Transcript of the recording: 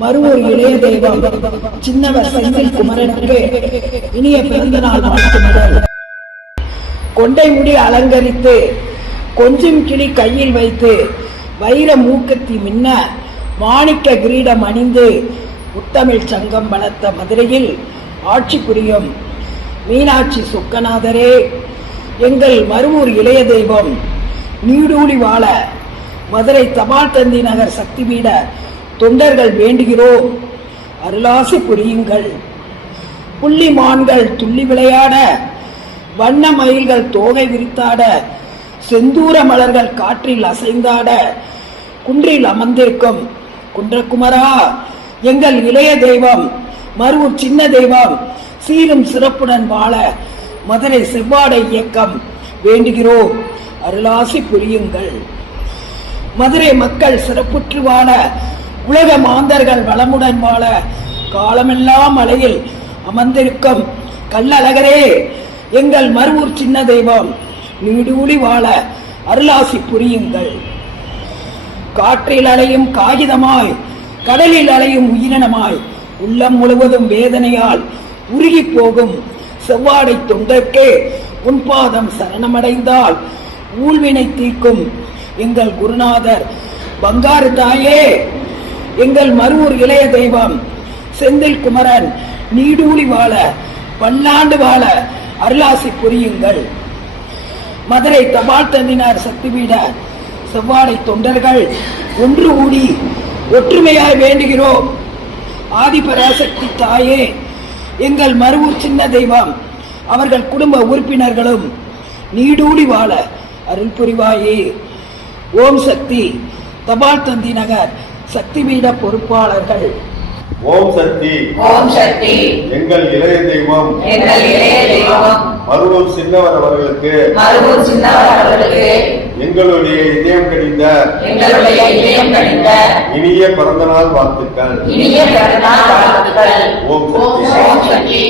மறுவூர் இளைய தெய்வம் சின்னவர் செந்தில் குமரனுக்கு இனிய பிறந்த நாள் வாழ்த்துக்கள். கொண்டை முடி அலங்கரித்து கொஞ்சம் கிளி கையில் வைத்து வைர மூக்கத்தி மின்ன மாணிக்க கிரீடம் அணிந்து முத்தமிழ் சங்கம் வளர்த்த மதுரையில் ஆட்சி புரியும் மீனாட்சி சொக்கநாதரே, எங்கள் மறுவூர் இளைய தெய்வம் நீடூழி வாழ மதுரை தபால் தந்தி நகர் சக்திபீட தொண்டர்கள் வேண்டுகிறோம், அருளாசி புரியுங்கள். புள்ளி மான்கள் துள்ளி விளையாட, வண்ண மயில்கள் தோகை விரித்தாட, செந்தூர மலர்கள் காற்றில் அசைந்தாட, குன்றில் அமர்ந்திருக்கும் குன்றகுமரா, எங்கள் இளைய தெய்வம் மறுவூர் சின்ன தெய்வம் சீரும் சிறப்புடன் வாழ மதுரை செவ்வாடை இயக்கம் வேண்டுகிறோம், அருளாசி புரியுங்கள். மதுரை மக்கள் சிறப்புற்று வாழ, உலக மாந்தர்கள் வளமுடன் வாழ, காலமெல்லாம் மலையில் அமர்ந்திருக்கும் கள்ளழகரே, எங்கள் மறுவூர் சின்ன தெய்வம் நீடூழி வாழ அருளாசி புரியுங்கள். காற்றில் அலையும் காகிதமாய், கடலில் அலையும் உயிரினமாய், உள்ளம் முழுவதும் வேதனையால் உருகி போகும் செவ்வாடை தொண்டர்க்கே உன் பாதம் சரணமடைந்தால் ஊழ்வினை தீர்க்கும் எங்கள் குருநாதர் பங்காரு தாயே, எங்கள் மறுவூர் இளைய தெய்வம் செந்தில் குமரன் நீடூழி வாழ பல்லாண்டு வாழ அருளாசி புரியுங்கள். மதுரை தபால் தந்தினார் சக்திபீட செவ்வாடை தொண்டர்கள் ஒன்று கூடி ஒற்றுமையாய் வேண்டுகிறோம். ஆதிபராசக்தி தாயே, எங்கள் மறுவூர் சின்ன தெய்வம் அவர்கள் குடும்ப உறுப்பினர்களும் நீடூழி வாழ அருள் புரிவாயே. ஓம் சக்தி. தபால் தந்தி நகர் சக்திபீட பொறுப்பாளர்கள். ஓம் சக்தி. ஓம் சக்தி. எங்கள் இளைய தெய்வம் மறுவூர் சின்னவர் அவர்களுக்கு எங்களுடைய இதயம் கடிந்த இனிய பிறந்தநாள் வாழ்த்துக்கள். ஓம் சக்தி.